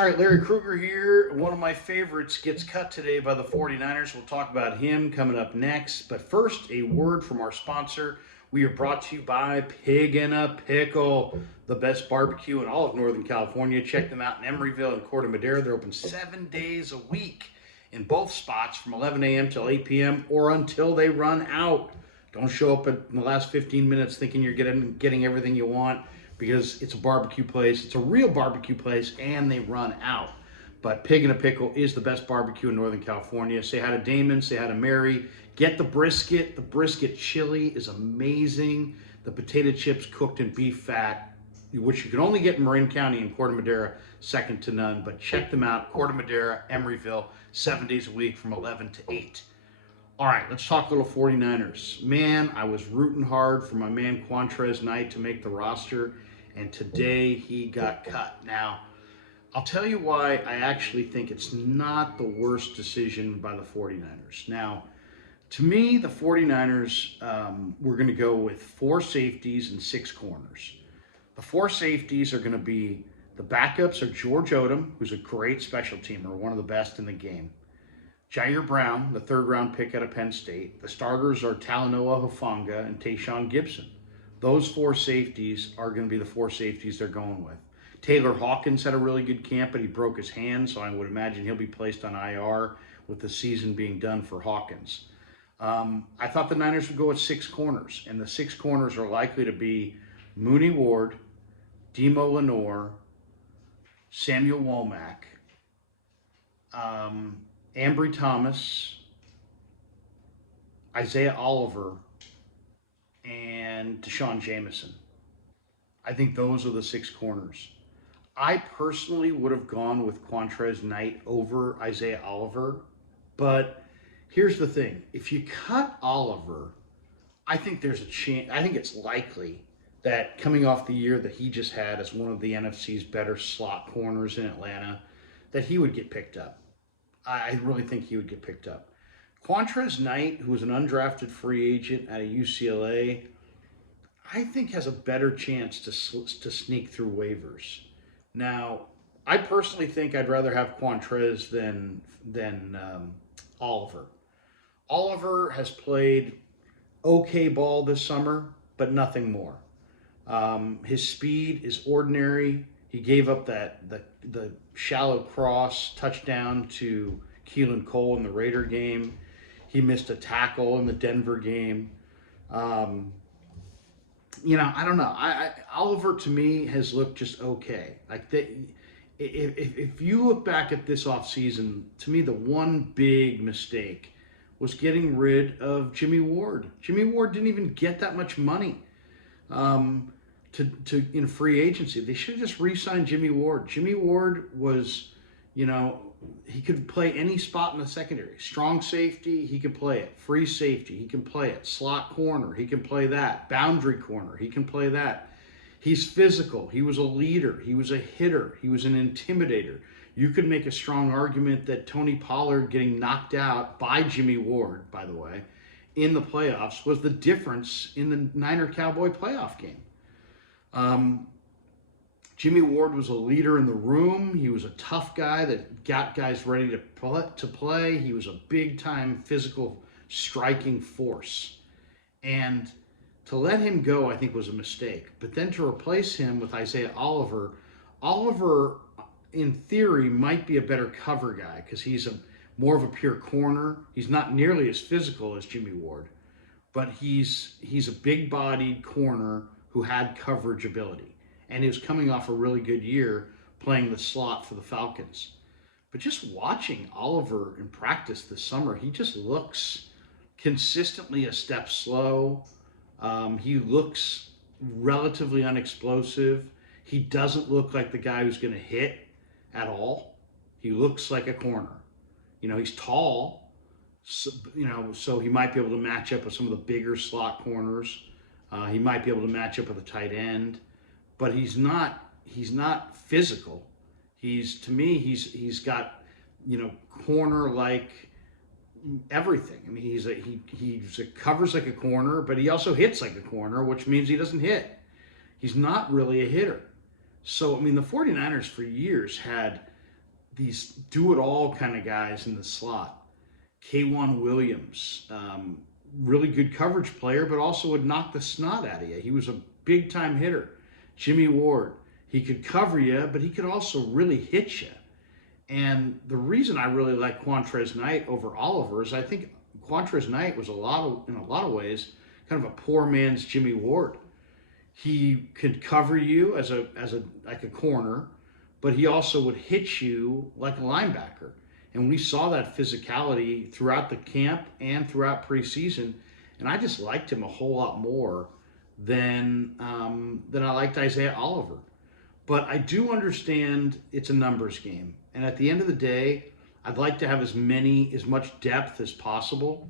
All right, Larry Krueger here. One of my favorites gets cut today by the 49ers. We'll talk about him coming up next. But first, a word from our sponsor. We are brought to you by Pig in a Pickle, the best barbecue in all of Northern California. Check them out in Emeryville and Corte Madera. They're open 7 days a week in both spots from 11 a.m. till 8 p.m. or until they run out. Don't show up in the last 15 minutes thinking you're getting everything you want, because it's a barbecue place. It's a real barbecue place, and they run out. But Pig in a Pickle is the best barbecue in Northern California. Say hi to Damon, say hi to Mary. Get the brisket. The brisket chili is amazing. The potato chips cooked in beef fat, which you can only get in Marin County and Corte Madera, second to none. But check them out, Corte Madera, Emeryville, 7 days a week from 11 to 8. All right, let's talk a little 49ers. Man, I was rooting hard for my man Qwuantrezz Knight to make the roster, and today he got cut. Now, I'll tell you why I actually think it's not the worst decision by the 49ers. Now, to me, the 49ers, we're going to go with 4 safeties and 6 corners. The 4 safeties are going to be, the backups are George Odom, who's a great special teamer, one of the best in the game. Jair Brown, the 3rd-round pick out of Penn State. The starters are Talanoa Hufanga and Tayshaun Gibson. Those 4 safeties are going to be the 4 safeties they're going with. Taylor Hawkins had a really good camp, but he broke his hand, so I would imagine he'll be placed on IR with the season being done for Hawkins. I thought the Niners would go with 6 corners, and the 6 corners are likely to be Mooney Ward, Demo Lenore, Samuel Womack, Ambry Thomas, Isaiah Oliver, and Deshaun Jameson. I think those are the 6 corners. I personally would have gone with Qwuantrezz Knight over Isaiah Oliver, but here's the thing. If you cut Oliver, I think there's a chance, I think it's likely that coming off the year that he just had as one of the NFC's better slot corners in Atlanta, that he would get picked up. I really think he would get picked up. Qwuantrezz Knight, who is an undrafted free agent out of UCLA, I think has a better chance to sneak through waivers. Now, I personally think I'd rather have Qwuantrezz than Oliver. Oliver has played okay ball this summer, but nothing more. His speed is ordinary. He gave up the shallow cross touchdown to Keelan Cole in the Raider game. He missed a tackle in the Denver game. I don't know. Oliver to me has looked just okay. If you look back at this offseason, to me the one big mistake was getting rid of Jimmy Ward. Jimmy Ward didn't even get that much money. To in free agency. They should have just re-signed Jimmy Ward. Jimmy Ward was, he could play any spot in the secondary. Strong safety, he could play it. Free safety, he can play it. Slot corner, he can play that. Boundary corner, he can play that. He's physical. He was a leader. He was a hitter. He was an intimidator. You could make a strong argument that Tony Pollard getting knocked out by Jimmy Ward, by the way, in the playoffs was the difference in the Niner-Cowboy playoff game. Jimmy Ward was a leader in the room. He was a tough guy that got guys ready to play. He was a big-time physical striking force. And to let him go, I think, was a mistake. But then to replace him with Isaiah Oliver, in theory, might be a better cover guy because he's more of a pure corner. He's not nearly as physical as Jimmy Ward, but he's a big-bodied corner who had coverage ability. And he was coming off a really good year playing the slot for the Falcons. But just watching Oliver in practice this summer, he just looks consistently a step slow. He looks relatively unexplosive. He doesn't look like the guy who's going to hit at all. He looks like a corner. He's tall, so he might be able to match up with some of the bigger slot corners. He might be able to match up with a tight end, but he's not physical. To me, he's got, corner-like everything. I mean, he covers like a corner, but he also hits like a corner, which means he doesn't hit. He's not really a hitter. So, I mean, the 49ers for years had these do-it-all kind of guys in the slot. K'Wan Williams, really good coverage player, but also would knock the snot out of you. He was a big-time hitter. Jimmy Ward, he could cover you, but he could also really hit you. And the reason I really like Qwuantrezz Knight over Oliver is I think Qwuantrezz Knight was in a lot of ways, kind of a poor man's Jimmy Ward. He could cover you as like a corner, but he also would hit you like a linebacker. And we saw that physicality throughout the camp and throughout preseason. And I just liked him a whole lot more than I liked Isaiah Oliver. But I do understand it's a numbers game. And at the end of the day, I'd like to have as much depth as possible.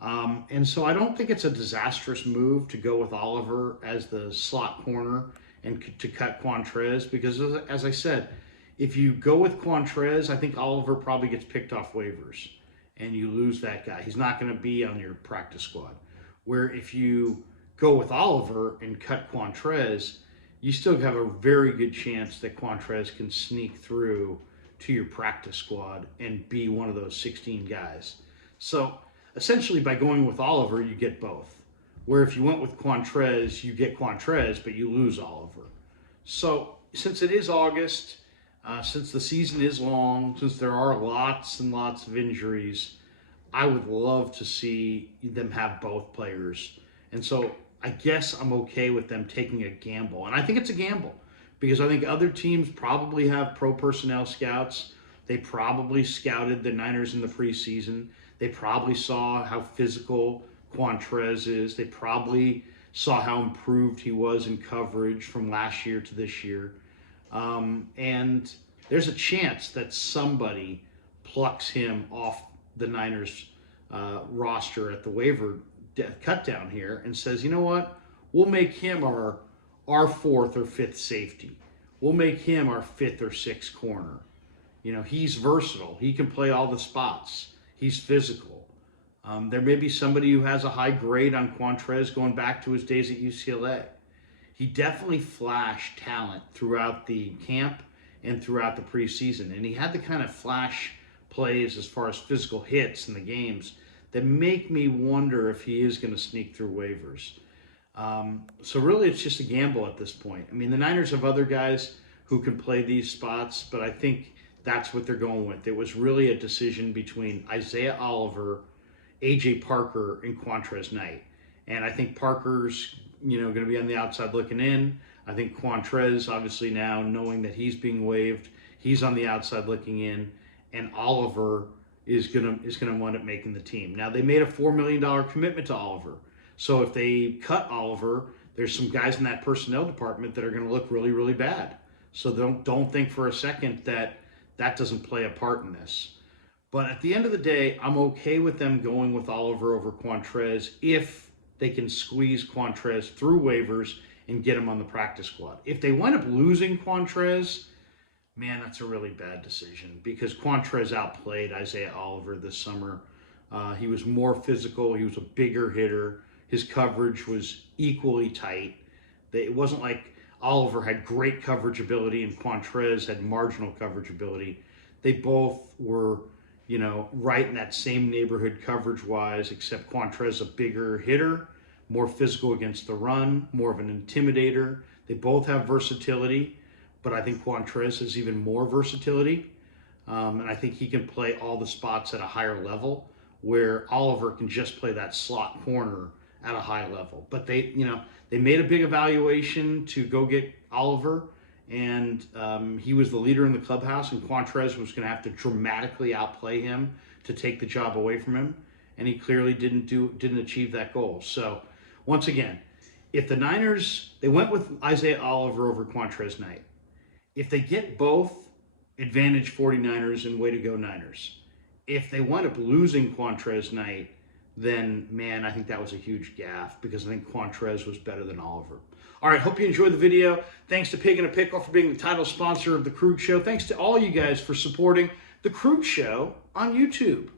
And so I don't think it's a disastrous move to go with Oliver as the slot corner and to cut Qwuantrezz, because as I said, if you go with Qwuantrezz, I think Oliver probably gets picked off waivers and you lose that guy. He's not going to be on your practice squad. Where if you go with Oliver and cut Qwuantrezz, you still have a very good chance that Qwuantrezz can sneak through to your practice squad and be one of those 16 guys. So essentially by going with Oliver, you get both. Where if you went with Qwuantrezz, you get Qwuantrezz, but you lose Oliver. So since it is August, since the season is long, since there are lots and lots of injuries, I would love to see them have both players. And so I guess I'm okay with them taking a gamble. And I think it's a gamble because I think other teams probably have pro personnel scouts. They probably scouted the Niners in the preseason. They probably saw how physical Qwuantrezz is. They probably saw how improved he was in coverage from last year to this year. And there's a chance that somebody plucks him off the Niners roster at the waiver cut down here and says, you know what, we'll make him our fourth or fifth safety. We'll make him our fifth or sixth corner. You know, he's versatile. He can play all the spots. He's physical. There may be somebody who has a high grade on Qwuantrezz going back to his days at UCLA. He definitely flashed talent throughout the camp and throughout the preseason. And he had the kind of flash plays as far as physical hits in the games that make me wonder if he is going to sneak through waivers. So really it's just a gamble at this point. I mean, the Niners have other guys who can play these spots, but I think that's what they're going with. It was really a decision between Isaiah Oliver, A.J. Parker, and Qwuantrezz Knight. And I think Parker's going to be on the outside looking in. I think Qwuantrezz, obviously now knowing that he's being waived, he's on the outside looking in, and Oliver is gonna wind up making the team. Now they made a $4 million commitment to Oliver, so if they cut Oliver, there's some guys in that personnel department that are going to look really, really bad. So don't think for a second that doesn't play a part in this. But at the end of the day, I'm okay with them going with Oliver over Qwuantrezz if they can squeeze Qwuantrezz through waivers and get him on the practice squad. If they wind up losing Qwuantrezz, man, that's a really bad decision because Qwuantrezz outplayed Isaiah Oliver this summer. He was more physical. He was a bigger hitter. His coverage was equally tight. It wasn't like Oliver had great coverage ability and Qwuantrezz had marginal coverage ability. They both were, right in that same neighborhood coverage-wise, except Qwuantrezz a bigger hitter, more physical against the run, more of an intimidator. They both have versatility, but I think Qwuantrezz has even more versatility. And I think he can play all the spots at a higher level, where Oliver can just play that slot corner at a high level. But they made a big evaluation to go get Oliver, and he was the leader in the clubhouse, and Qwuantrezz was going to have to dramatically outplay him to take the job away from him, and he clearly didn't achieve that goal. So once again, if the Niners, they went with Isaiah Oliver over Qwuantrezz Knight. If they get both, advantage 49ers and way to go Niners. If they wind up losing Qwuantrezz Knight, then, man, I think that was a huge gaffe because I think Qwuantrezz was better than Oliver. All right, hope you enjoyed the video. Thanks to Pig in a Pickle for being the title sponsor of The Qwuantrezz Show. Thanks to all you guys for supporting The Qwuantrezz Show on YouTube.